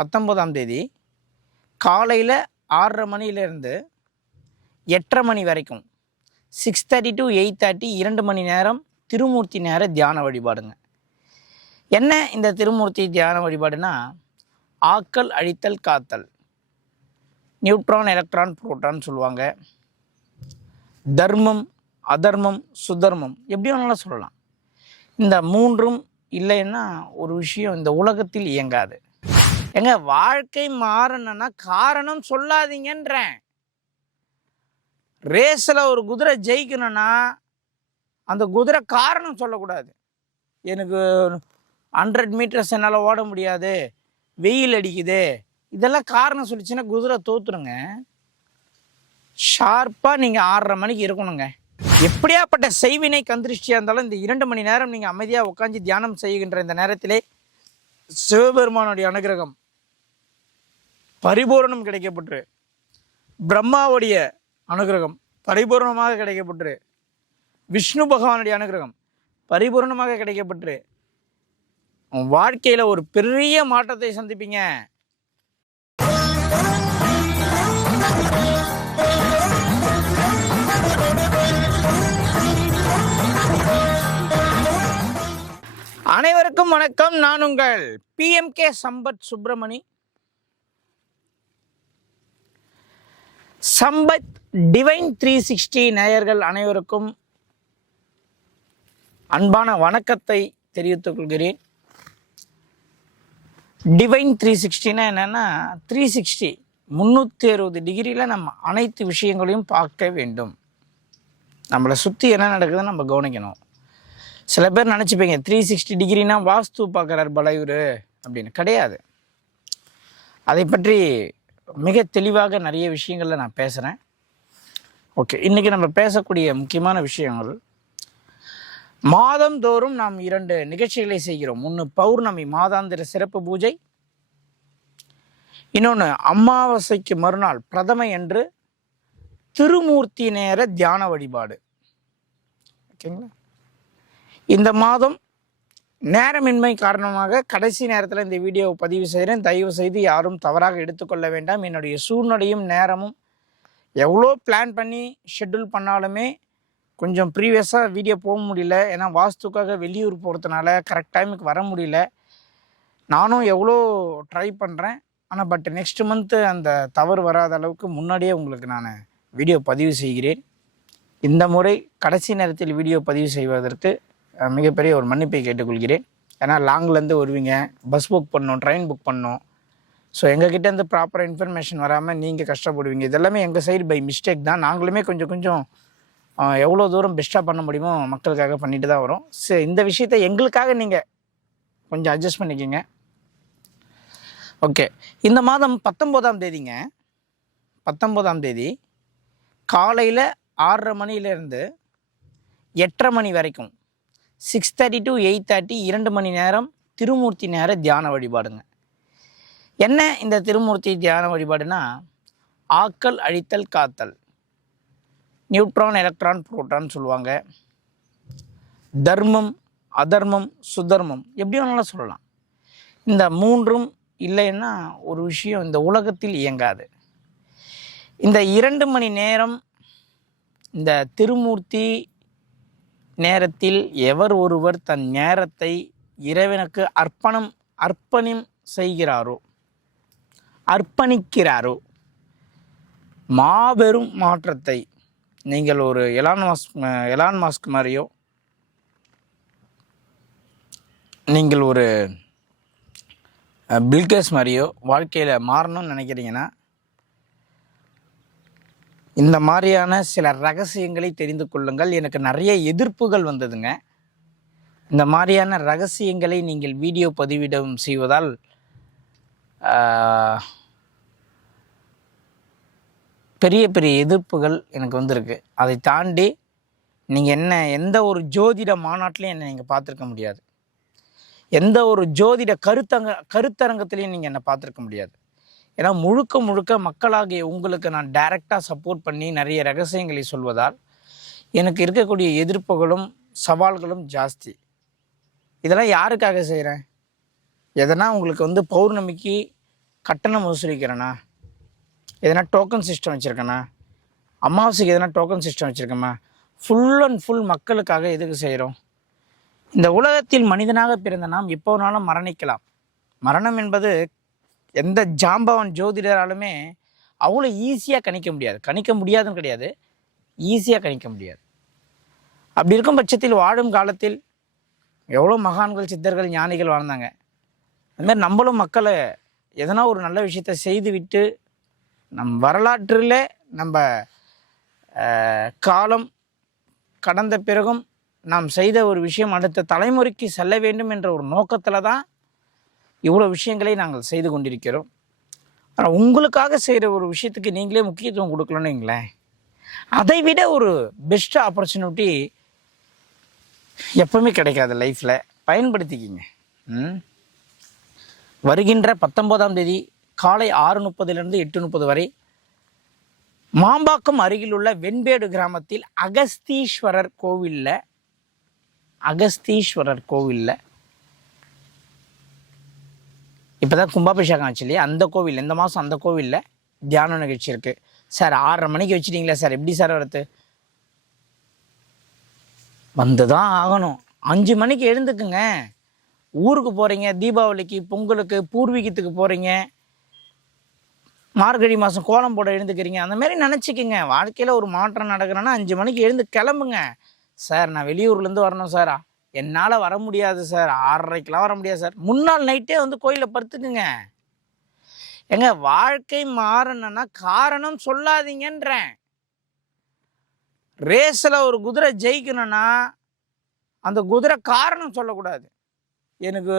19ஆம் தேதி காலையில் 6:30 மணியிலேருந்து 8:30 மணி வரைக்கும் 6:30 to 8:30 2 மணி நேரம் திருமூர்த்தி நேர தியான வழிபாடுங்க. என்ன இந்த திருமூர்த்தி தியான வழிபாடுனா, ஆக்கல் அழித்தல் காத்தல், நியூட்ரான் எலக்ட்ரான் புரோட்டான் சொல்லுவாங்க, தர்மம் அதர்மம் சுதர்மம் எப்படி வேணாலும் சொல்லலாம். இந்த மூன்றும் இல்லைன்னா ஒரு விஷயம் இந்த உலகத்தில் இயங்காது. எங்க வாழ்க்கை மாறணும்னா காரணம் சொல்லாதீங்கன்றேன். ரேஸில் ஒரு குதிரை ஜெயிக்கணும்னா அந்த குதிரை காரணம் சொல்லக்கூடாது. எனக்கு 100 மீட்டர்ஸ் என்னால் ஓட முடியாது, வெயில் அடிக்குது, இதெல்லாம் காரணம் சொல்லிச்சுன்னா குதிரை தோத்துருங்க. ஷார்ப்பாக நீங்கள் 6:30 மணிக்கு இருக்கணுங்க. எப்படியாப்பட்ட செய்வினை கந்திருஷ்டியாக இருந்தாலும் இந்த 2 மணி நேரம் நீங்கள் அமைதியாக உட்காந்து தியானம் செய்கின்ற இந்த நேரத்திலே சிவபெருமானுடைய அனுகிரகம் பரிபூரணம் கிடைக்கப்பட்டு, பிரம்மாவுடைய அனுகிரகம் பரிபூர்ணமாக கிடைக்கப்பட்டு, விஷ்ணு பகவானுடைய அனுகிரகம் பரிபூர்ணமாக கிடைக்கப்பட்டு வாழ்க்கையில் ஒரு பெரிய மாற்றத்தை சந்திப்பீங்க. அனைவருக்கும் வணக்கம். நான் உங்கள் PMK சம்பத் சுப்பிரமணி. சம்பத் டிவைன் 360 நேயர்கள் அனைவருக்கும் அன்பான வணக்கத்தை தெரிவித்துக் கொள்கிறேன். டிவைன் 360னா என்னன்னா, 360 360 டிகிரியில் நம்ம அனைத்து விஷயங்களையும் பார்க்க வேண்டும். நம்மளை சுற்றி என்ன நடக்குதுன்னு நம்ம கவனிக்கணும். சில பேர் நினச்சிப்பீங்க 360 டிகிரினா வாஸ்து பார்க்குறார் பலையூர் அப்படின்னு. கிடையாது. அதை பற்றி மிக தெளிவாக நிறைய விஷயங்களில் நான் பேசுகிறேன். ஓகே, இன்றைக்கி நம்ம பேசக்கூடிய முக்கியமான விஷயங்கள், மாதந்தோறும் நாம் 2 நிகழ்ச்சிகளை செய்கிறோம். ஒன்று பௌர்ணமி மாதாந்திர சிறப்பு பூஜை, இன்னொன்று அமாவாசைக்கு மறுநாள் பிரதமை என்று திருமூர்த்தி நேர தியான வழிபாடு. ஓகேங்களா? இந்த மாதம் நேரமின்மை காரணமாக கடைசி நேரத்தில் இந்த வீடியோவை பதிவு செய்கிறேன். தயவு செய்து யாரும் தவறாக எடுத்துக்கொள்ள வேண்டாம். என்னுடைய சூழ்நிலையும் நேரமும் எவ்வளோ பிளான் பண்ணி ஷெட்யூல் பண்ணாலுமே கொஞ்சம் ப்ரீவியஸாக வீடியோ போக முடியல. ஏன்னா வாஸ்துக்காக வெளியூர் போகிறதுனால கரெக்ட் டைமுக்கு வர முடியல. நானும் எவ்வளோ ட்ரை பண்ணுறேன். ஆனால் பட் நெக்ஸ்ட் மந்த்து அந்த தவறு வராத அளவுக்கு முன்னாடியே உங்களுக்கு நான் வீடியோ பதிவு செய்கிறேன். இந்த முறை கடைசி நேரத்தில் வீடியோ பதிவு செய்வதற்கு மிகப்பெரிய ஒரு மன்னிப்பை கேட்டுக்கொள்கிறேன். ஏன்னா லாங்லேருந்து வருவீங்க, பஸ் புக் பண்ணணும், ட்ரெயின் புக் பண்ணணும். ஸோ எங்ககிட்டேருந்து ப்ராப்பராக இன்ஃபர்மேஷன் வராமல் நீங்கள் கஷ்டப்படுவீங்க. இதெல்லாமே எங்கள் சைடு பை மிஸ்டேக் தான். நாங்களுமே கொஞ்சம் எவ்வளோ தூரம் பெஸ்ட்டாக பண்ண முடியுமோ மக்களுக்காக பண்ணிட்டு தான் வரோம். சரி, இந்த விஷயத்தை எங்களுக்காக நீங்கள் கொஞ்சம் அட்ஜஸ்ட் பண்ணிக்கோங்க. ஓகே, இந்த மாதம் 19ஆம் தேதிங்க, 19ஆம் தேதி காலையில் 6:30 மணியிலேருந்து 8:30 மணி வரைக்கும் 6:30 to 8:30 2 மணி நேரம் திருமூர்த்தி நேர தியான வழிபாடுங்க. என்ன இந்த திருமூர்த்தி தியான வழிபாடுனா, ஆக்கல் அழித்தல் காத்தல், நியூட்ரான் எலக்ட்ரான் புரோட்டான் சொல்லுவாங்க, தர்மம் அதர்மம் சுதர்மம் எப்படி வேணாலும் சொல்லலாம். இந்த மூன்றும் இல்லைன்னா ஒரு விஷயம் இந்த உலகத்தில் இயங்காது. இந்த 2 மணி நேரம் இந்த திருமூர்த்தி நேரத்தில் எவர் ஒருவர் தன் நேரத்தை இறைவனுக்கு அர்ப்பணம் செய்கிறாரோ, அர்ப்பணிக்கிறாரோ, மாபெரும் மாற்றத்தை நீங்கள் ஒரு எலான் மாஸ்க் மாதிரியோ, நீங்கள் ஒரு பில்கேட்ஸ் மாதிரியோ வாழ்க்கையில் மாறணும்னு நினைக்கிறீங்கன்னா, இந்த மாதிரியான சில ரகசியங்களை தெரிந்து கொள்ளுங்கள். எனக்கு நிறைய எதிர்ப்புகள் வந்ததுங்க. இந்த மாதிரியான ரகசியங்களை நீங்கள் வீடியோ பதிவிடம் செய்வதால் பெரிய பெரிய எதிர்ப்புகள் எனக்கு வந்திருக்கு. அதை தாண்டி நீங்கள் எந்த ஒரு ஜோதிட மாநாட்டிலையும் என்னை நீங்கள் பார்த்துருக்க முடியாது. எந்த ஒரு ஜோதிட கருத்தரங்கத்திலையும் நீங்கள் என்னை பார்த்துருக்க முடியாது. ஏன்னா முழுக்க மக்களாகிய உங்களுக்கு நான் டைரெக்டாக சப்போர்ட் பண்ணி நிறைய ரகசியங்களை சொல்வதால் எனக்கு இருக்கக்கூடிய எதிர்ப்புகளும் சவால்களும் ஜாஸ்தி. இதெல்லாம் யாருக்காக செய்கிறேன்? எதனா உங்களுக்கு பௌர்ணமிக்கு கட்டணம் வசூலிக்கிறேனா, எதனா டோக்கன் சிஸ்டம் வச்சுருக்கேனா, அமாவாசைக்கு எதனா டோக்கன் சிஸ்டம் வச்சுருக்கோமா, ஃபுல் அண்ட் ஃபுல் மக்களுக்காக எதுக்கு செய்கிறோம்? இந்த உலகத்தில் மனிதனாக பிறந்த நாம் எப்போ வேணாலும் மரணிக்கலாம். மரணம் என்பது எந்த ஜாம்பவான் ஜோதிடராலுமே அவ்வளோ ஈஸியாக கணிக்க முடியாது. கணிக்க முடியாதுன்னு கிடையாது, ஈஸியாக கணிக்க முடியாது. அப்படி இருக்கும் பட்சத்தில் வாழும் காலத்தில் எவ்வளோ மகான்கள், சித்தர்கள், ஞானிகள் வாழ்ந்தாங்க. அதுமாதிரி நம்மளும் மக்களை எதனா ஒரு நல்ல விஷயத்தை செய்துவிட்டு நம் வரலாற்றில் நம்ம காலம் கடந்த பிறகும் நாம் செய்த ஒரு விஷயம் அடுத்த தலைமுறைக்கு செல்ல வேண்டும் என்ற ஒரு நோக்கத்தில் தான் இவ்வளோ விஷயங்களை நாங்கள் செய்து கொண்டிருக்கிறோம். ஆனால் உங்களுக்காக செய்கிற ஒரு விஷயத்துக்கு நீங்களே முக்கியத்துவம் கொடுக்கலன்னு வைங்களேன், அதை விட ஒரு பெஸ்ட் ஆப்பர்ச்சுனிட்டி எப்பவுமே கிடைக்காது லைஃப்பில். பயன்படுத்திக்கிங்க. வருகின்ற 19ஆம் தேதி காலை 6:30 8:30 வரை மாம்பாக்கம் அருகில் உள்ள வெண்பேடு கிராமத்தில் அகஸ்தீஸ்வரர் கோவிலில் இப்போதான் கும்பாபிஷேகம் ஆச்சு இல்லையா, அந்த கோவில் இந்த மாதம் அந்த கோவிலில் தியான நிகழ்ச்சி இருக்குது. சார் 6:30 மணிக்கு வச்சுட்டிங்களா சார், எப்படி சார் வரது? வந்து தான் ஆகணும். 5 மணிக்கு எழுந்துக்குங்க. ஊருக்கு போகிறீங்க, தீபாவளிக்கு, பொங்கலுக்கு, பூர்வீகத்துக்கு போகிறீங்க, மார்கழி மாதம் கோலம் போட எழுந்துக்கிறீங்க, அந்த மாதிரி நினச்சிக்கிங்க. வாழ்க்கையில் ஒரு மாற்றம் நடக்கணும்னா 5 மணிக்கு எழுந்து கிளம்புங்க. சார் நான் வெளியூர்லேருந்து வரணும் சார், என்னால் வர முடியாது சார், 6:30க்கெலாம் வர முடியாது சார், முன்னாள் நைட்டே வந்து கோயிலில் படுத்துக்குங்க. எங்க வாழ்க்கை மாறணும்னா காரணம் சொல்லாதீங்கன்றேன். ரேஸில் ஒரு குதிரை ஜெயிக்கணும்னா அந்த குதிரை காரணம் சொல்லக்கூடாது. எனக்கு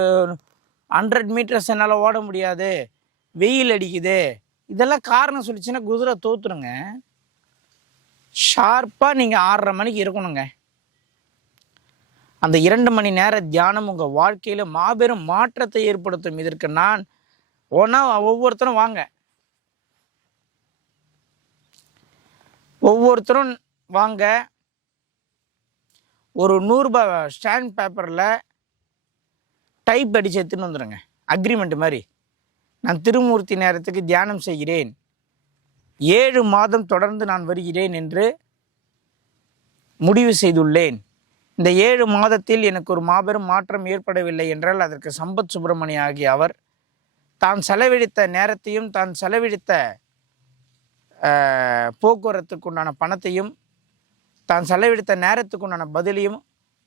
100 மீட்டர்ஸ் என்னால் ஓட முடியாது, வெயில் அடிக்குது, இதெல்லாம் காரணம் சொல்லிச்சுன்னா குதிரை தோத்துருங்க. ஷார்ப்பாக நீங்கள் 6:30 மணிக்கு இருக்கணுங்க. அந்த 2 மணி நேர தியானம் உங்கள் வாழ்க்கையில் மாபெரும் மாற்றத்தை ஏற்படுத்தும். இதற்கு நான் ஒவ்வொருத்தரும் வாங்க, ஒரு 100 ரூபாய் ஸ்டாண்ட் பேப்பரில் டைப் அடித்து எடுத்துன்னு வந்துடுங்க. அக்ரிமெண்ட் மாதிரி, நான் திருமூர்த்தி நேரத்துக்கு தியானம் செய்கிறேன், 7 மாதம் தொடர்ந்து நான் வருகிறேன் என்று முடிவு செய்துள்ளேன். இந்த 7 மாதத்தில் எனக்கு ஒரு மாபெரும் மாற்றம் ஏற்படவில்லை என்றால் அதற்கு சம்பத் சுப்பிரமணிய ஆகிய அவர் தான் செலவழித்த நேரத்தையும் தான் செலவழித்த போக்குவரத்துக்கு உண்டான பணத்தையும் தான் செலவழித்த நேரத்துக்கு உண்டான பதிலையும்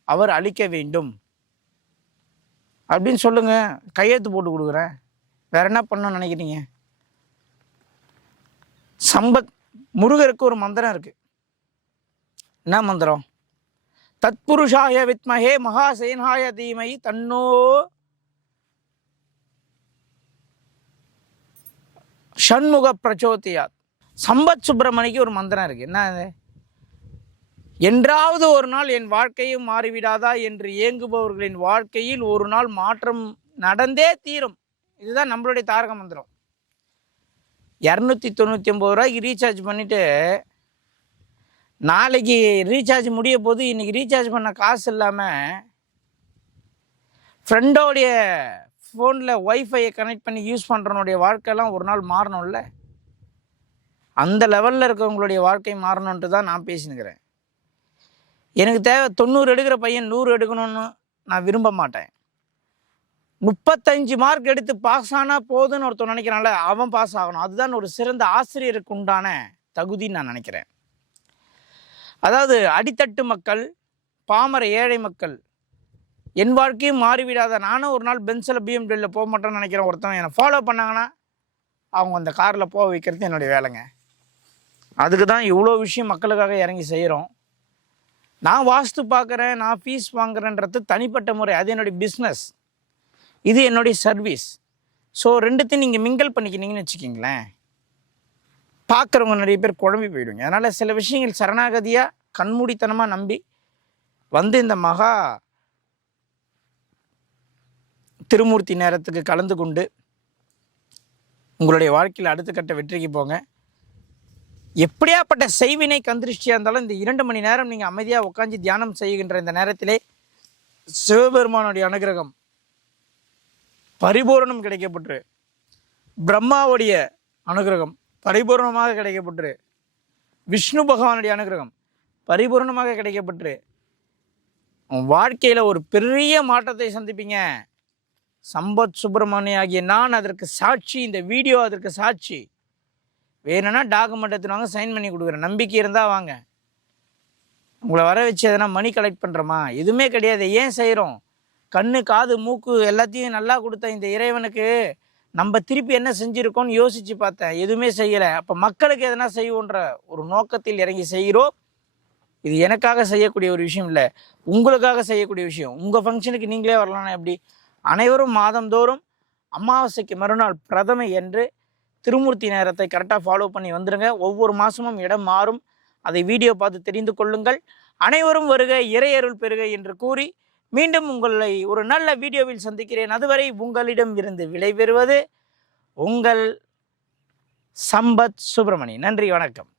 அவர் அளிக்க வேண்டும் அப்படின்னு சொல்லுங்க. கையெழுத்து போட்டு கொடுக்குறேன். வேற என்ன பண்ணணும்னு நினைக்கிறீங்க? சம்பத் முருகருக்கு ஒரு மந்திரம் இருக்கு. என்ன மந்திரம்? தத்புருஷாய வித்மஹே மகாசேனாய தீமை தன்னோ ஷண்முக பிரச்சோதியாத். சம்பத் சுப்பிரமணிக்கு ஒரு மந்திரம் இருக்கு. என்ன அது? என்றாவது ஒரு நாள் என் வாழ்க்கையும் மாறிவிடாதா என்று ஏங்குபவர்களின் வாழ்க்கையில் ஒரு நாள் மாற்றம் நடந்தே தீரும். இதுதான் நம்மளுடைய தாரக மந்திரம். 299 ரூபாய்க்கு ரீசார்ஜ் பண்ணிட்டு நாளைக்கு ரீசார்ஜ் முடிய போது இன்னைக்கு ரீசார்ஜ் பண்ண காசு இல்லாமல் ஃப்ரெண்டோடைய ஃபோனில் ஒய்ஃபையை கனெக்ட் பண்ணி யூஸ் பண்ணுறவனுடைய வாழ்க்கையெல்லாம் ஒரு நாள் மாறணும்ல. அந்த லெவலில் இருக்கிறவங்களுடைய வாழ்க்கை மாறணுன்ட்டு தான் நான் பேசினுக்கிறேன். எனக்கு தேவை 90 எடுக்கிற பையன் 100 எடுக்கணும்னு நான் விரும்ப மாட்டேன். 35 மார்க் எடுத்து பாஸ் ஆனால் போதுன்னு ஒருத்தர் நினைக்கிறான்ல, அவன் பாஸ் ஆகணும். அதுதான் ஒரு சிறந்த ஆசிரியருக்கு உண்டான தகுதின்னு நான் நினைக்கிறேன். அதாவது அடித்தட்டு மக்கள், பாமர ஏழை மக்கள், என் வாழ்க்கையும் மாறிவிடாத, நானும் ஒரு நாள் பென்ஸில் பிஎம்டபிள்யூவில் போக மாட்டேன்னு நினைக்கிறேன். ஒருத்தவங்க என்னை ஃபாலோ பண்ணாங்கன்னா அவங்க அந்த காரில் போக வைக்கிறது என்னுடைய வேலைங்க. அதுக்கு தான் இவ்வளோ விஷயம் மக்களுக்காக இறங்கி செய்கிறோம். நான் வாஸ்து பார்க்குறேன், நான் ஃபீஸ் வாங்குறேன்றது தனிப்பட்ட முறை, அது என்னுடைய பிஸ்னஸ், இது என்னுடைய சர்வீஸ். ஸோ ரெண்டுத்தையும் நீங்கள் மிங்கல் பண்ணிக்கினீங்கன்னு வச்சுக்கிங்களேன், பார்க்குறவங்க நிறைய பேர் குழம்பி போயிடுங்க. அதனால் சில விஷயங்கள் சரணாகதியாக கண்மூடித்தனமாக நம்பி வந்து இந்த மகா திருமூர்த்தி நேரத்துக்கு கலந்து கொண்டு உங்களுடைய வாழ்க்கையில் அடுத்த கட்ட வெற்றிக்கு போங்க. எப்படியாப்பட்ட செய்வினை கந்திருஷ்டியாக இருந்தாலும் இந்த 2 மணி நேரம் நீங்கள் அமைதியாக உட்காந்து தியானம் செய்கின்ற இந்த நேரத்திலே சிவபெருமானுடைய அனுகிரகம் பரிபூரணம் கிடைக்கப்பட்டு பிரம்மாவுடைய அனுகிரகம் பரிபூர்ணமாக கிடைக்கப்பட்டு, விஷ்ணு பகவானுடைய அனுகிரகம் பரிபூர்ணமாக கிடைக்கப்பட்டு உன் வாழ்க்கையில் ஒரு பெரிய மாற்றத்தை சந்திப்பீங்க. சம்பத் சுப்பிரமணிய ஆகிய நான் அதற்கு சாட்சி. இந்த வீடியோ அதற்கு சாட்சி. வேணும்னா டாக்குமெண்ட் எடுத்துவாங்க, சைன் பண்ணி கொடுக்குறேன். நம்பிக்கை இருந்தால் வாங்க. உங்களை வர வச்சு எதனா மணி கலெக்ட் பண்ணுறோமா? எதுவுமே கிடையாது. ஏன் செய்கிறோம்? கண்ணு காது மூக்கு எல்லாத்தையும் நல்லா கொடுத்த இந்த இறைவனுக்கு நம்ம திருப்பி என்ன செஞ்சுருக்கோம்னு யோசித்து பார்த்தேன். எதுவுமே செய்யலை. அப்போ மக்களுக்கு எதனா செய்வோன்ற ஒரு நோக்கத்தில் இறங்கி செய்கிறோம். இது எனக்காக செய்யக்கூடிய ஒரு விஷயம் இல்லை, உங்களுக்காக செய்யக்கூடிய விஷயம். உங்கள் ஃபங்க்ஷனுக்கு நீங்களே வரலாம்னா எப்படி? அனைவரும் மாதந்தோறும் அமாவாசைக்கு மறுநாள் பிரதமை என்று திருமூர்த்தி நேரத்தை கரெக்டாக ஃபாலோ பண்ணி வந்துடுங்க. ஒவ்வொரு மாதமும் இடம் மாறும். அதை வீடியோ பார்த்து தெரிந்து கொள்ளுங்கள். அனைவரும் வருக, இறையருள் பெறுக என்று கூறி மீண்டும் உங்களை ஒரு நல்ல வீடியோவில் சந்திக்கிறேன். அதுவரை உங்களிடம் இருந்து விடைபெறுவது உங்கள் சம்பத் சுப்பிரமணி. நன்றி, வணக்கம்.